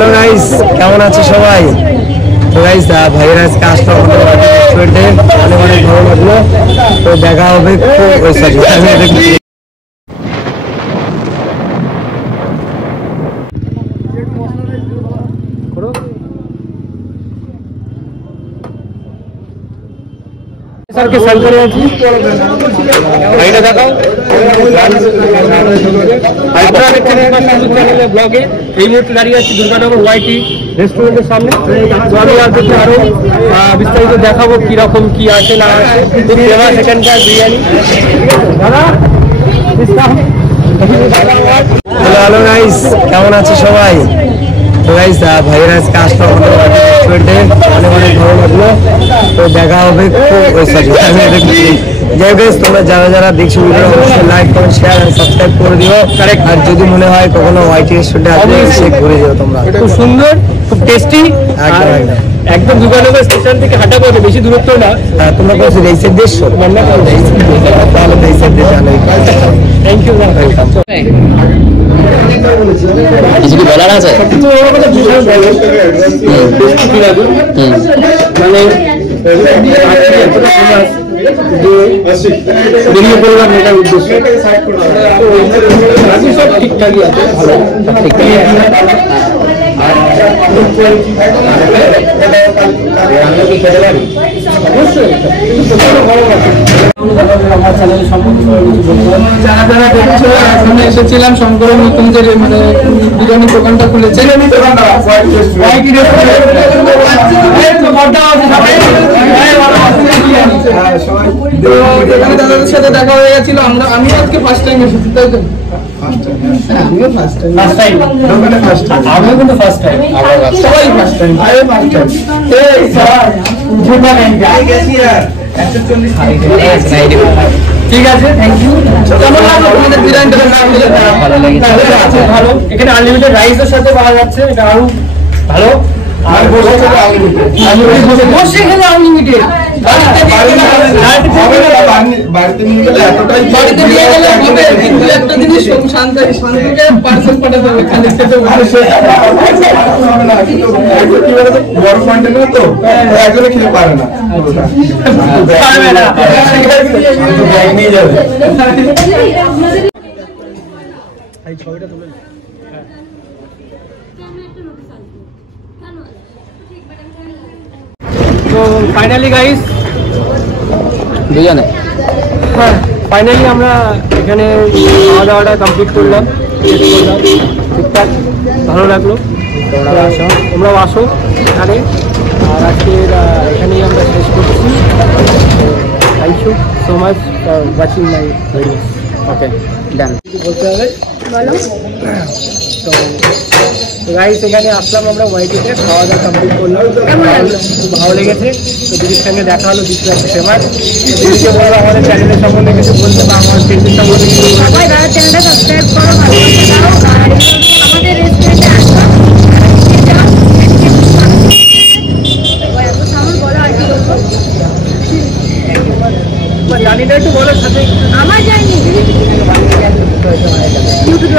Hello guys, কেমন আছে সবাই? তো গাইস ভাইয়ের আজকে আসলো আমাদের রেস্টুরেন্টে, অনেক অনেক ভালো লাগলো। তো দেখা হবে এই মুহূর্তে দাঁড়িয়ে আছি দুর্গানগর ওয়াইটি রেস্টুরেন্টের সামনে। তো আমি আপনাকে আরো বিস্তারিত দেখাবো কিরকম কি আছে না আছে। ফেমাস এখানকার বিরিয়ানি। হ্যালো গাইস, কেমন আছে সবাই? তো গাইস ভাইয়ের আজকে আসলো আমাদের রেস্টুরেন্টে, অনেক অনেক ভালো লাগলো। তো দেখা হবে যাই বেশ, তোমরা যারা যারা দেখছো ভিডিও অবশ্যই লাইক কমেন্ট শেয়ার আর সাবস্ক্রাইব করে দিও। আর যদি মনে হয় কখনো ওয়াইটি রেস্টুরেন্টে আসবে সে ঘুরে যাও তোমরা। খুব সুন্দর, খুব টেস্টি, একদম দুর্গানগর স্টেশন থেকে হাঁটা পড়বে, বেশি দূরত্ব না। তোমরা বলছো এই সাইড দেশ তাহলে এই সাইড দিয়ে জানো। থ্যাংক ইউ, কিছু কি বলার আছে? মানে বেরিয়ে পড়লাম এটার উদ্দেশ্যে। সব ঠিকঠাকই আছে, ভালো যারা যারা দেখছো, এখানে এসেছিলাম শঙ্কর মুকুন্দের মানে বিরিয়ানি দোকানটা খুলেছে। এখানে দাদাদের সাথে দেখা হয়ে গেছিল। আমি আজকে ফার্স্ট টাইম এসেছি, তাই তো? ঠিক আছে, থ্যাংক ইউ। তোমাদের বিরিয়ানিটা ভালো, এখানে আনলিমিটেড রাইসের সাথে পাওয়া যাচ্ছে, এটা আরো ভালো। আর বসে খেলে আনলিমিটেড, বাড়িতে নিয়ে গেলে এতটাই বাড়িতে নিয়ে গেলে হবে, কিন্তু একটা জিনিস শান্তিকে পার্সেল পাঠাতে হবে, খালি খেতে হবে না। কি বলে তো, বড় কন্টেনার তো একজনে খেতে পারে না, পারবে না, ব্যাগ নিয়ে যাবে। এই ছবিটা তুলে তো ফাইনালি গাইস দুজনে ফাইনালি আমরা এখানে খাওয়া দাওয়াটা কমপ্লিট করলাম, ঠিকঠাক ভালো লাগলো। তোমরাও আসো এখানে। আর আজকের এখানেই আমরা শেষ করছি। Thank you so much for watching my videos. Okay done. বলতে হবে বলো। তো গাইস এখানে আসলাম আমরা ওয়াইটিতে, খাওয়া দাওয়া কমপ্লিট করলাম, খুব ভালো লেগেছে। তো দিদির সঙ্গে দেখা হলো, দিদি একটা ফেমাস। দিদিকে বলবো আমাদের চ্যানেলের সম্বন্ধে কিছু বলতে বা আমার ফেসবুক সম্বন্ধে কিছু বলতে। সবাই দাদা চ্যানেলটা সাবস্ক্রাইব করো, ভালোবাসা দাও, আর আমাদের রেস্টুরেন্টে আসো। এত সামনে বলো, আর কি বলবো জানি না, একটু বলো সাথে। আমার জানি ইউটিউব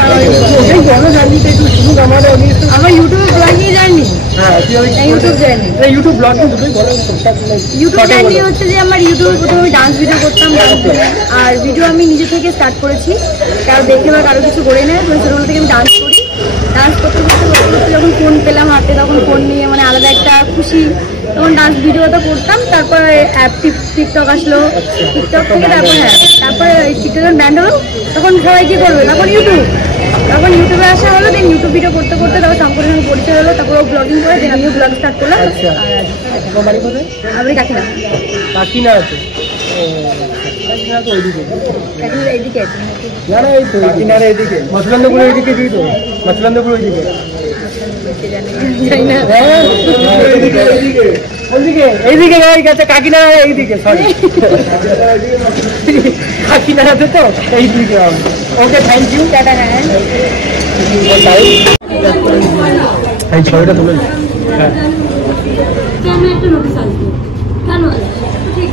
আমার ইউটিউবে ব্লগ নিয়ে জানি। ইউটিউব জানি, ইউটিউব ব্লগ দুটোই বলো। ইউটিউব জানি হচ্ছে যে আমার ইউটিউবে প্রথমে আমি ডান্স ভিডিও করতাম, আর ভিডিও আমি নিজে থেকে স্টার্ট করেছি, কারো দেখে বা কারো কিছু করে নেয়। ছোটবেলা থেকে আমি ডান্স করি, ডান্স করতে করতে যখন ফোন পেলাম হাতে, তখন ফোন নিয়ে মানে আলাদা একটা খুশি, তখন ডান্স ভিডিওটা করতাম। তারপরে অ্যাপ টিকটক আসলো, টিকটক থেকে তারপরে টিকটক যখন ব্যান্ড হলো, তখন সবাই কি করবে, তখন ইউটিউবে আসা হলো। দেন ইউটিউব ভিডিও করতে করতে তারপর শঙ্করের সঙ্গে পরিচয় হলো, তারপর ও ব্লগিং করে, দেন আমিও ব্লগ স্টার্ট করলাম। আমি কাকিনা কাকিনা আছে, এইদিকে আছে, এইদিকে মসলান্দপুর এইদিকে দিই তো, মসলান্দপুর ওইদিকে এইদিকে গেছে, কাকিনাড়া এইদিকে, সরি কাকিনাড়াতে তো এইদিকে। Okay thank you, tata. এই ছবিটা তুলে হ্যাঁ। একটা নোটিস আসবে, কেন ঠিক